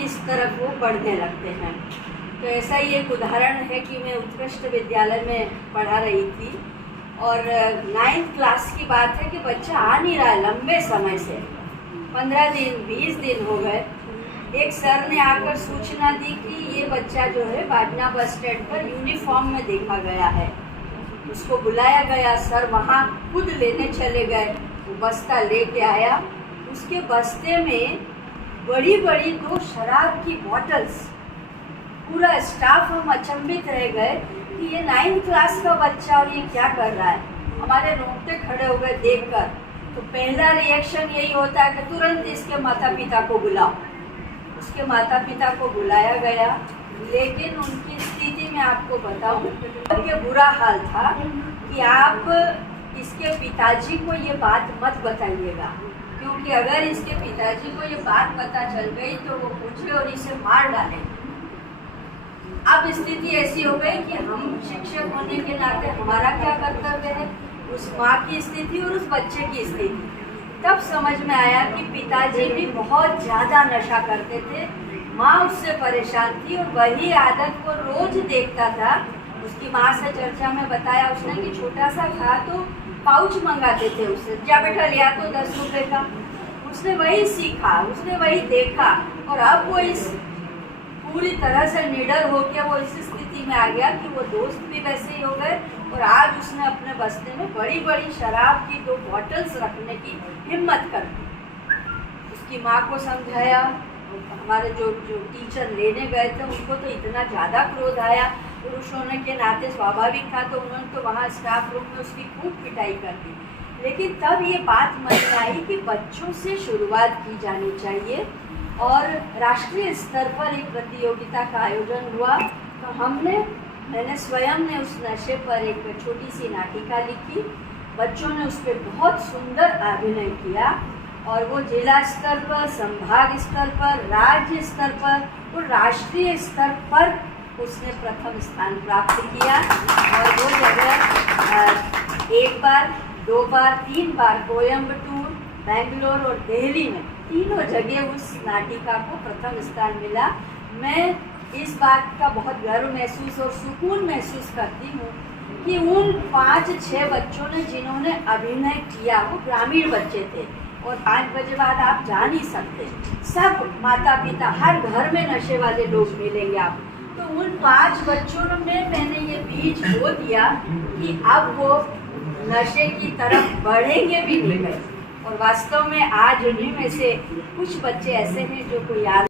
इस तरफ वो बढ़ने लगते हैं। तो ऐसा ही एक उदाहरण है कि मैं उत्कृष्ट विद्यालय में पढ़ा रही थी और 9th क्लास की बात है कि बच्चा आ नहीं रहा है लंबे समय से, 15 दिन 20 दिन हो गए। एक सर ने आकर सूचना दी कि ये बच्चा जो है बाटना बस स्टैंड पर यूनिफॉर्म में देखा गया है। उसको बुलाया गया, सर वहाँ खुद लेने चले गए, वो बस्ता लेके आया। उसके बस्ते में बड़ी बड़ी 2 शराब की बॉटल्स। पूरा स्टाफ हम अचंभित रह गए कि ये 9th क्लास का बच्चा और ये क्या कर रहा है। हमारे रोंगटे खड़े हो गए देखकर। तो पहला रिएक्शन यही होता है कि तुरंत इसके माता पिता को बुलाओ। उसके माता पिता को बुलाया गया, लेकिन उनकी स्थिति में आपको बताऊं कि बुरा हाल था कि आप इसके पिताजी को ये बात मत बताइएगा, क्योंकि अगर इसके पिताजी को ये बात पता चल गई तो वो पूछे और इसे मार डाले। अब स्थिति ऐसी हो गई कि हम शिक्षक होने के नाते हमारा क्या कर्तव्य है, उस माँ की स्थिति और उस बच्चे की स्थिति। तब समझ में आया कि पिताजी भी बहुत ज़्यादा नशा करते थे, माँ उससे परेशान थी और वही आदत को रोज देखता था। उसकी माँ से चर्चा में बताया उसने कि छोटा सा था तो पाउच मंगाते थे उससे, जा बेटा लिया तो 10 रुपये का। उसने वही सीखा, उसने वही देखा और अब वो इस पूरी तरह से निडर होकर वो इस स्थिति में आ गया कि वो दोस्त भी वैसे ही हो गए और आज उसने अपने बस्ते में बड़ी बड़ी शराब की 2 बॉटल्स रखने की हिम्मत कर दी। उसकी माँ को समझाया, हमारे जो टीचर लेने गए थे उनको तो इतना ज़्यादा क्रोध आया, पुरुष होने के नाते स्वाभाविक था, तो उन्होंने तो वहाँ स्टाफ रूम में उसकी खूब पिटाई कर दी। लेकिन तब ये बात मन में आई कि बच्चों से शुरुआत की जानी चाहिए और राष्ट्रीय स्तर पर एक प्रतियोगिता का आयोजन हुआ। तो मैंने स्वयं ने उस नशे पर एक छोटी सी नाटिका लिखी। बच्चों ने उस पर बहुत सुंदर अभिनय किया और वो जिला स्तर पर, संभाग स्तर पर, राज्य स्तर पर और राष्ट्रीय स्तर पर उसने प्रथम स्थान प्राप्त किया। और वो जगह 1 बार, 2 बार, 3 बार कोयम्बटूर, बेंगलोर और दिल्ली में तीनों जगह उस नाटिका को प्रथम स्थान मिला। मैं इस बात का बहुत गर्व महसूस और सुकून महसूस करती हूँ कि उन 5-6 बच्चों ने जिन्होंने अभिनय किया वो ग्रामीण बच्चे थे और 5 बजे बाद आप जा नहीं सकते, सब माता पिता, हर घर में नशे वाले लोग मिलेंगे आप। तो उन 5 बच्चों में मैंने ये बीज बो दिया कि अब वो नशे की तरफ बढ़ेंगे भी नहीं। और वास्तव में आज उन्हीं में से कुछ बच्चे ऐसे हैं जो कोई याद